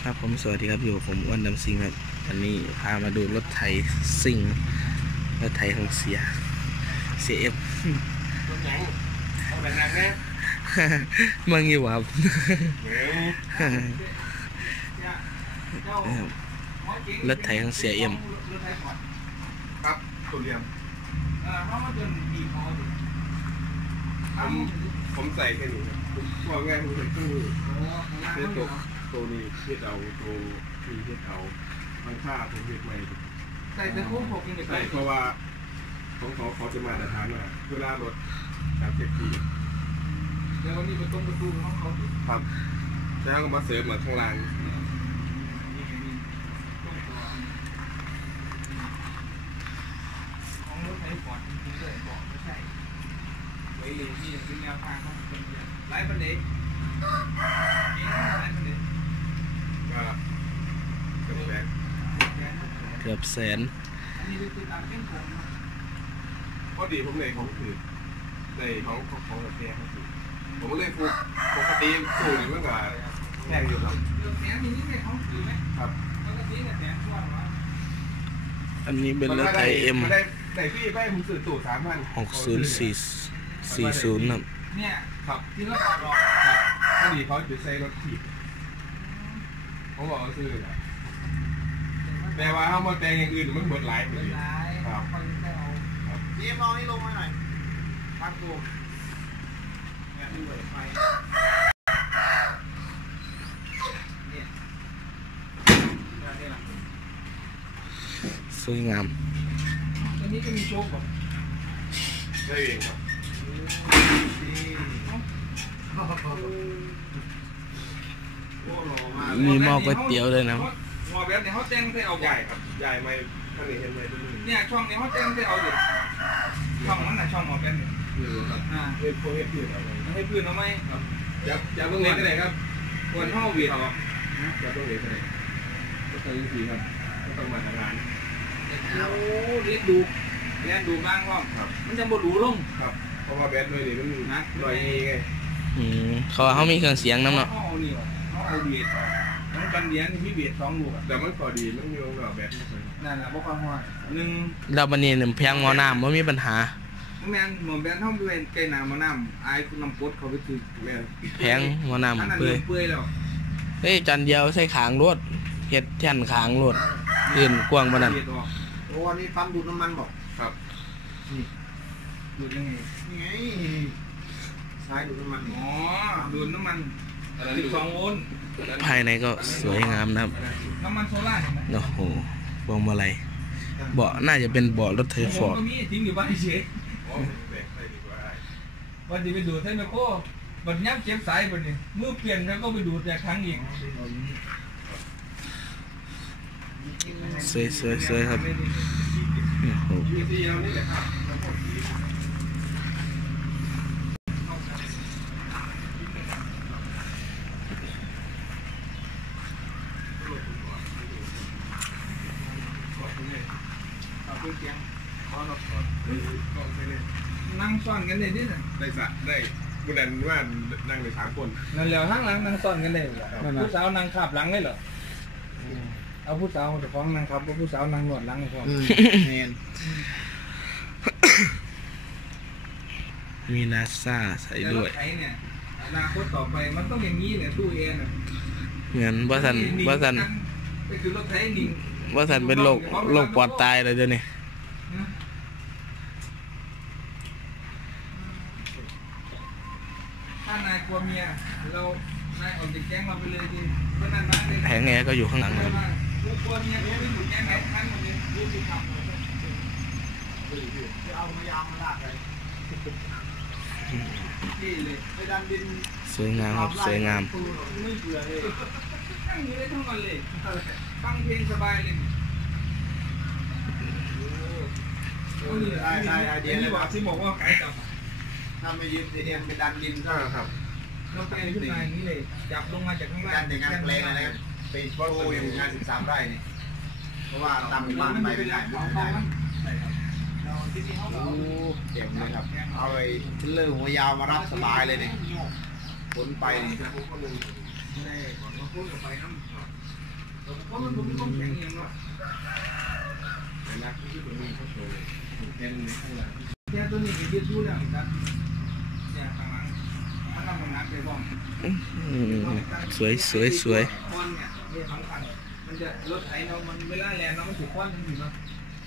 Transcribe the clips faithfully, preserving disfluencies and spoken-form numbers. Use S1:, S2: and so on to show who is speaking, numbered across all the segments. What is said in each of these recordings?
S1: ครับผมสวัสดีครับอยู่ผมอ้วนดำซิงครับวันนี้พามาดูรถไถซิ่งรถไถของเสียเสียเอ็ม
S2: รถยังเอาแบบนั้นนะ
S1: มึงอยู่ครับรถไถของเสียเอ็ม
S2: ครับตัวเรียมผมผมใส่แค่นี้ครับว่าง่ายผมใส่ตู้เทียบตัวตัวนี้เทียบเอาตัวนี้เทียบเอามันค่าผมเทียบไว้
S3: ใส่แต่คู่หกยังไง
S2: ใส่เพราะว่าของเขาเขาจะมาตรฐานว่าเวลารถการเก็บที
S3: แล้ววันนี้ประตูประตูของเขา
S2: ครับแล้วก็มาเสริมมาข้างล่าง
S3: ของรถไถฟอร์ดจริงๆเลยบอกไม่ใช่ไว้เลยที่เป็นแนวทางของคนเดียวไล่ประเด็นเองไล่ประเด็น
S2: ก็เกือบแสน
S1: เกือบแสน
S3: อันนี้คือตามเส้นผม
S2: พอดีผมเลยของถือในของของของกาแฟเขาถือผมเลยปลูกปกติสูงมันก็แพงอยู่ครับ
S3: เรื่องแสนนี้ไม่ของถือไหม
S2: ครับ
S3: ปกติเนี่ยแสนกว่าหรอ
S1: อันนี้เป็นรถไถเอ็ม
S2: ได้ได้พี่ไปผมซื้อตู้สามพัน
S1: หกศูนย์สี่สี่ศูนย์ครับ
S3: เนี่ย
S2: ครับ
S3: ที่รถต่อรอ
S2: ครับพอดีเขาจะใช้รถถีบผมบอกเขาซื้อนะแต่ว่าเขามาแต่งอย่างอื่นมันเบิดหลายเลยครับ
S3: เรียมองนี่ลงมาหน่อยปังกูเนี่ยดูไฟเนี่ย
S1: สวยงาม
S3: อันนี้ก็มีโชว์แบบ
S2: ได้เองครับ
S1: มีหม้อก๋วยเตี๋ยวเลยนะ
S3: หม้อแบบเนี่ยเขาแจ้งให้เอา
S2: ใหญ่ครับใหญ่ไม่ท่านเห็นไหม
S3: เนี่ยช่องนี้เขาแจ้งให้เอาอยู่ช่องนั้นน่ะช่องหม้อแบบเนี่ย
S2: อ่าเฮ็ดพวกเฮ็ดพื้นอะไร
S3: ให้พื้นเอาไหม
S2: ครับอย่าอย่าต้องเล็กก็ได้ครับ
S3: ควรห่อเวียด
S2: ครับอย่าต้องเล็กก็ได้ก็ต้องสีครับก็ต้องมาทำงาน
S3: โอ้เล็กดูแล่นดูบ้างว่ามันจะบ่ดูลง
S2: ครับเพราะว่าแบตด้วยนี่มันนะหน่อยนี้ไง
S1: อืมเขาเขามีเครื่องเสียงน้ำเนาะ
S3: เขาเอานี่เขาเอาเบียดน้องกันเดียนที่เบียดสองลูก
S2: แต่มันพอดีมันมีองค์แบบแบต
S3: นั่นแหละพวกเขาห้อยหนึ่ง
S1: เราบันนี้หนึ่งเพียงมอน้ำไม่มีปัญหา
S3: แม่นหมอแบนเขาเป็นไก่น้ำมอน้ำไอ้คุณน้ำปดเขาไปคือ
S2: แม่
S1: แพงมอน้ำเปื่อย
S3: เปื่อยแล้ว
S1: เฮ้ยจันเดียวใส่ขางรวดเห็ดแท่นขางรวดอื่นกว้างปานนั้น
S3: โอ้อันนี้ปั๊มดูดน้ำมันบอก
S2: ครับ
S3: นี่ดูดยังไงนี่ไงใช้ดูดน้ำมันอ๋อดูดน้ำมันสิบสองโวลต์
S1: ภายในก็สวยงามนะครับ
S3: น้ำมันโซล่าเห็นไหม
S1: โอ้โหพวงมาลัยเบาะน่าจะเป็นเบาะรถไถฟอร์ด
S3: มีทิ้งอยู่บ้านเฉยวันที่ไปดูดให้แม่โก้บัดยับเจ็บสายบัดนี้มือเปลี่ยนแล้วก็ไปดูดแต่ครั้งอีก
S1: สวยสวยสวยครับ
S3: นั่งซ่อนกันได้ดิน่ะ
S2: ได้สะได้บุญนันว่านั่งในสามคน
S3: นั่นแล้วทั้งหลังนั่งซ่อนกันได้ผู้สาวนั่งขับหลังได้เหรอเอาผู้สาวจะฟ้องนั่งขับผู้สาวนั่งหนวดหลังให้ฟ้อง
S1: เนียนมีนาซาใส่ด้วย
S3: อนาคตต่อไปมันต้องอย่างนี้เนี่ยตู้เอ็น
S1: เงินว่าสันว่าสัน
S3: คือรถไถนิ่ง
S1: ว่าสันเป็นโรคโรคปอดตายเลยเดี๋ยวนี้
S3: ถ้านายกลัวเมียเรานายออกจากแก๊งเราไปเลยดิ
S1: แผงแอร์ก็อยู่ข้างหลังครับ
S3: กลัวเมียเขาไปอยู่แก๊งไหนทั้งหมดเลยรู้ที่ทำเอาพยายามมาลากเลยนี่เลยไปดันดิน
S1: สวยงามครับสวยงาม
S3: ไม่เบื่อเลยทั้งนี้ได้ทั้งวันเลยฟังเพลงสบายเลยได้ได้ไอเดียนี่บอกที่บอกว่าไก่จับถ้าไม่ยืมเอ็มไปดันดินก็
S2: ครับ
S3: เราไปขึ้นมาอย่างนี้เลยจับลงมาจากข้างล่าง
S2: แต่งานเพลงอะไรไปโชว์อยู่งานสิบสามไร่นี่เพราะว่าตามบ้านไปไม่ได้ไม่ได้โอ้เจ็บเลยครับเอาไอ้เทเลอร์หัวยาวมารับสบายเลยเนี่ยขนไปนี่
S3: ไม่ได้ก่อนเราพูดกับไปน้ำเพราะมันดูมีความแข็งเองเนาะ
S2: เวลาที่ตัวนี้เขาโชว์เน้นในข้างหลัง
S3: แค่ตัวนี้ก็ยืดยุ่แล้วกันเนี่ยข้างหลังมันทำมันนักเลยบ้อง
S1: สวยสวยสวย
S3: ควันเนี่ยนี่สำคัญมันจะรถไถเรามันเวลาแรงเรามันถือควันอยู่เนาะ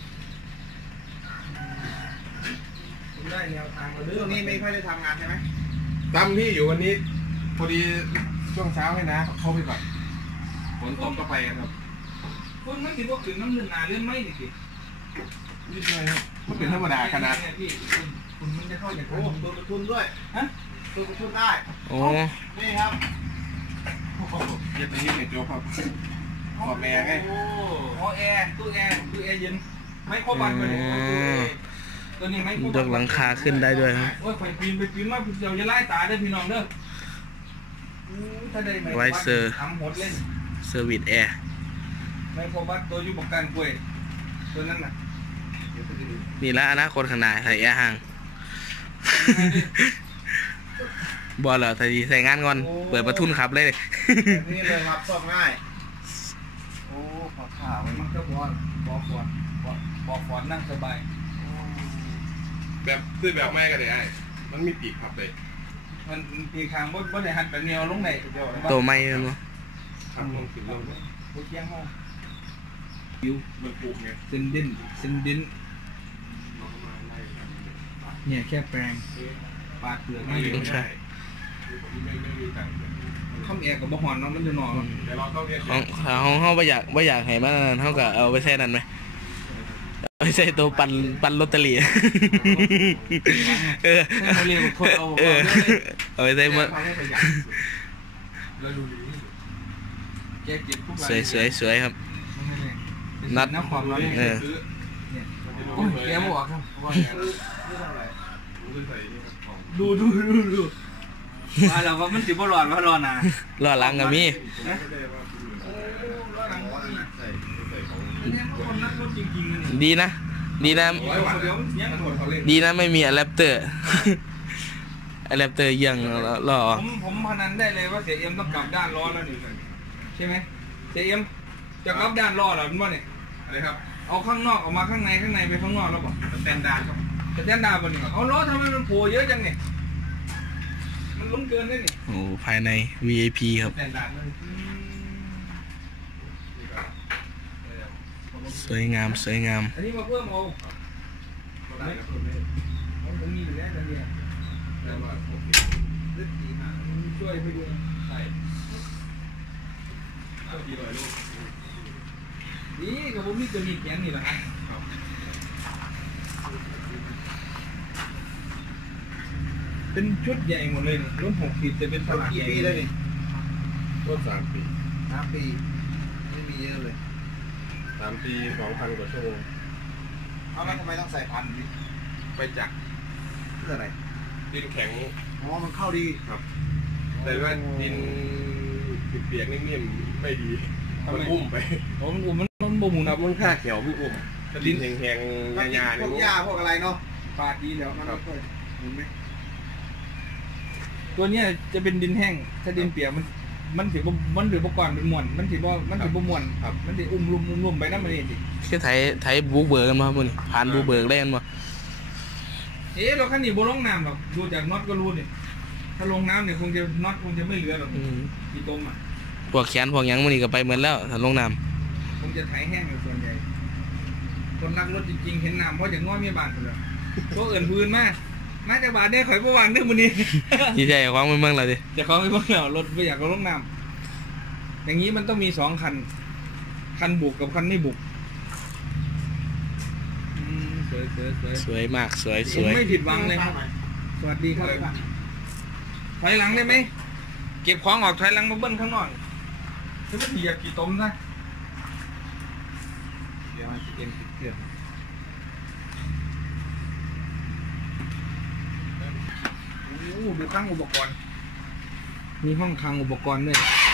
S3: ผมได้แนวทางมาเรื่องนี้ไม่ค่อยได้ทำงานใช่ไหม
S2: ตั้มที่อยู่วันนี้พอดีช่วงเช้าให้นะเข้าไปก่อนฝนตกก็ไปกันครับ
S3: คุณมันถือว่าถึงน้ำหนึ่งนาเรื่องไม่ดิสิ
S2: นิดหน่อยครับมันเป็นธรรมดาขนาด
S3: พี่คุณมันจะเข้าอย่าง
S2: โอ้ตัวกระทุนด้วย
S3: ฮะ
S2: ตัวกระทุนได้
S1: โอ้
S2: นี่ครับโอ้โหเย็บไปยิ้มในโจ๊กครับขอแม่ไง
S3: โอ้โหแอร์ตู้แอร์ตู้แอร์เย็นไม่ครบบันเลยตัวนี้ไม่ครบ
S1: ยกหลังคาขึ้นได้ด้วยครับ
S3: โอ้ยไปปีนไปปีนมาเดี๋ยวจะไล่ตาได้พี่น้องเด้อถ้าได้ไม่ทำหมดเล่น
S1: เซอร์วิสแอร์
S3: ไม่ครบบันตัวอยู่บกันกล้วยตัวนั้นน่ะ
S1: นี่ละอนาคตข้างหน้าใส่แอร์ห่างบอลเหรอแต่ดีใส่งานก่อนเปิดประทุนขับเลย
S2: นี่เลยครับซ่อมง่ายโอ้ขอข่าว
S3: มันก็บอลบอลฟอนบอลบอลฟอนนั่งสบาย
S2: แบบซื้อแบบไม่ก็ได้ไอ้มันมีปีกขับเลย
S3: มันปีคางบดบดได้หันไปเนียวลงไหนเดียว
S1: ตัวไม่เนาะ
S2: ขับลงขึ้นลง
S3: บดเที่ยงห้อง
S2: ยิวมันปลูกไง
S3: เซนดินเซนดินเนี่ยแค่แปลงปาดเปลือก
S2: ไม่
S3: ไม่
S2: ได้
S3: อยู่
S2: ไม่ไม่ไม่มีตังค์
S3: ข้ามแอร์กับบะหอนเนาะมันจะนอน
S2: เดี๋ยวเราต้องเรียน
S1: ของของเขาไม่อยากไม่อยากให้มันเขาก็เอาไปใส่นั่นไหมเอาไปใส่ตัวปันปันลอตเตอรี่เออ
S3: เขาเรียกว่าคนเอา
S1: เออเอาไปใส่เมื่อ
S3: เราดูดีแกเก็บทุก
S1: สวยสวยสวยครับ
S3: นัดน้ำความร้อน
S1: เอ
S3: เนี่ย
S1: อ
S3: โอ้ยแกบอกครับ
S2: ว่าไงรู้ใส่นี่ของ
S3: ดูดูดูดูว่าเราก็มันสิบ่ร้อนว่าร้อนนะ
S1: รอหลังก็มี
S2: ไม่ได้ว่าใส่ใส่ของ
S3: เนี่ยคนนักรถจริงๆนี่
S1: ดีนะ ดีนะ
S2: ร้อยวัตต์
S3: เดี๋ยวมันเสียงหมด
S2: เขาเล่น
S1: ดีนะไม่มีอะแดปเตอร์อะแดปเตอร์เยี่ยงรอ
S3: ผมผมพนันได้เลยว่าเสียเอ็มต้องกลับด้านล้อแล้วนี่ใช่ไหมเสียเอ็มจะกลับด้านล้อเหรอมันว่าเนี่ย
S2: อะไรครับ
S3: เอาข้างนอกออกมาข้างในข้างในไปข้างนอกแล้วป่ะ
S2: สแตนดาร์ดครับ
S3: แต่แดนดาบนนี่เอาล้อทำไมมันโผล่เยอะจังเนี่ยมันล้มเกินได้นี่
S1: โอ้ภายใน วี ไอ พี ครับ
S2: สแตนดาร์ดเลย
S1: สวยงามสวยงาม
S3: อันนี้มาเพิ่มเอา
S2: ได้ครับคุณไม่
S3: ผมมีอยู่แล้วแต่เนี่ย
S2: ได้ว่าโอเค
S3: ช่วยไปดู
S2: ใช่เอาทีร้อยลูก
S3: นี่กับผมนี่จะมีแขนนี่แหละครับเป็นชุดใหญ่หมดเลยนี่รุ่นหกสิบจะเป็นตลาดใหญ่เลยนี่
S2: ต้นสามปี
S3: สามปีไม่มีเยอะเลย
S2: สามปีสองพันกว่าชั่วโมง
S3: เอาแล้วทำไมต้องใส่พันดิ
S2: ไปจัก
S3: เพื่ออะไร
S2: ดินแข็ง
S3: อ๋อมันเข้าดี
S2: ครับ แต่ว่าดินเปียกๆนิ่มๆไม่ดีมันอุ้มไป
S3: อ๋อมันอุ่มมันมันบ่หมุน
S2: ครับมันค่าเขียวพี่อุ้มถ้าดินแห้งๆยาๆ
S3: พวก
S2: นี่
S3: หญ้าพวกอะไรเนาะปาดดีแล้วมันไม่ค่อยหมุนไหมตัวเนี้ยจะเป็นดินแห้งถ้าดินเปียกมันมันถือว่ามันถือว่าก่อนเป็นมวนมันถือว่ามันถือว่ามวน
S2: ครับ
S3: มันถืออุ้มลุ่มอุ้มลุ่มไปนั่นมันเองสิ
S1: คือไทยไทยบุกเบิกกันมาบุญผ่านบุกเบิกได้กันมา
S3: เอ๊ะเราคันนี้บ่ลงน้ำหรอกดูจากน็อตก็รู้นี่ถ้าลงน้ำเนี่ยคงจะน็อตคงจะไม่เหลือหรอก
S1: อืม
S3: กี่ตมอ่ะ
S1: พวกแขนพวกหยังมันนี่ก็ไปเหมือนแล้วถ้าลงน้
S3: คงจะไถแห้งอยู่ส่วนใหญ่คนรักรถจริงๆเห็นน้ำเพราะอย่างง้อมีบาทเลยตัวเอื่นพื้นมากมาจากบาทเนี่ยข่อยประวางเรื่องมันนี้
S1: ำที่ใจความไม่เมืองเราดิ
S3: แต่เขาไม่บอกเรารถไม่อยากลงน้ำอย่างนี้มันต้องมีสองคัน คันบุกกับคันไม่บุกอืมสวยสวยสวย
S1: สวยมากสวยสวย
S3: ไม่ผิดหวังเลยครับ สวัสดีครับถอยหลังได้ไหมเก็บของออกถอยหลังมาเบิ้ลข้างนอกจะไม่เหยียบกี่ตมนะเดี๋ยวมันจะเอ็นติดเครื่องโอ้ดูข้างอุปกรณ์มีห้องคลังอุปกรณ์ด้วย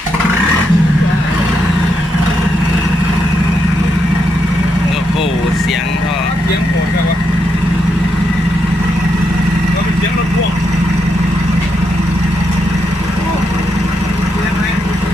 S1: โอ้โหเสียงท่อ
S3: เสียงโหดแบบว่าเราเป็นเสียงรถพ่วงเสียงไหม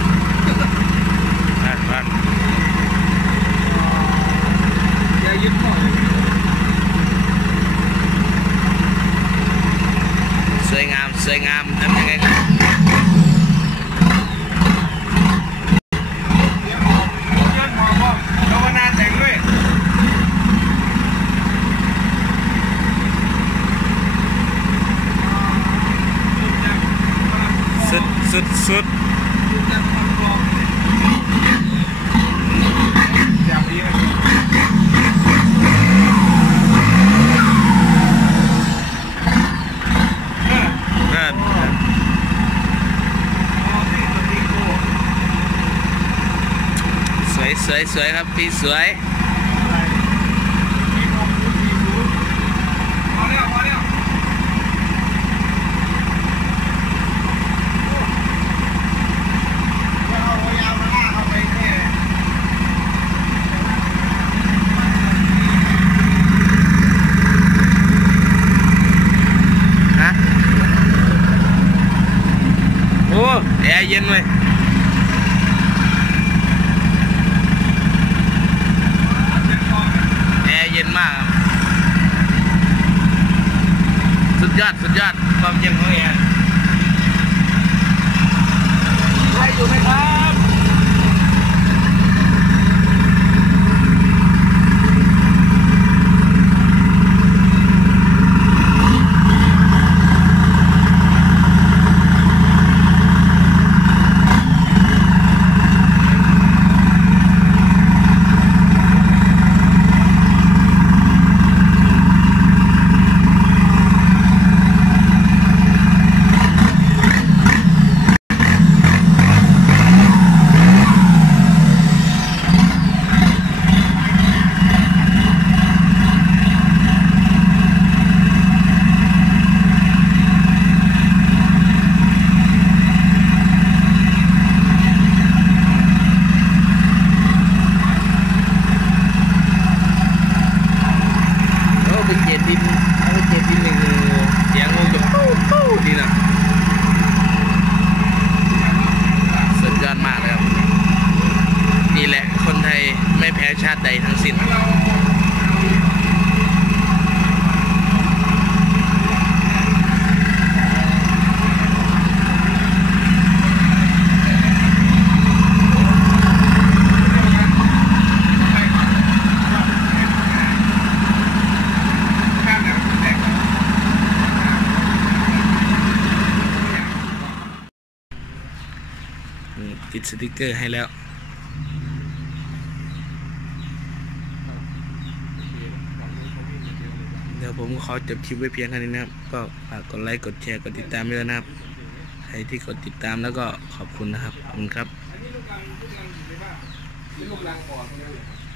S1: วยสวยสวยครับพี่สวย
S3: พอแล้วพอแล้วเอายาวมาล่าเข้าไปแน่
S1: ฮะโอ้แอร์เย็นเว้ยแอร์เย็นมากครับสุดยอดสุดยอดความเย็นของแอร์ใช่อยู่ไหมครับเป็นเจ็ดดินเอาเป็นเจ็ดดินหนึ่งเสียงงูจะปู้ปู้ดีนะสุดยอดมากเลยครับนี่แหละคนไทยไม่แพ้ชาติใดทั้งสิ้นติดสติกเกอร์ให้แล้วเดี๋ยวผมขอจบคลิปไว้เพียงเท่านี้นะครับก็ฝากกดไลค์กดแชร์กดติดตามด้วยนะครับใครที่กดติดตามแล้วก็ขอบคุณนะครับขอบคุณครับ
S3: อันนี้ลูกรังลูกรังอยู่ในบ้าน
S2: นี่ลูกรังก่อนตรงนั้นเลยครับ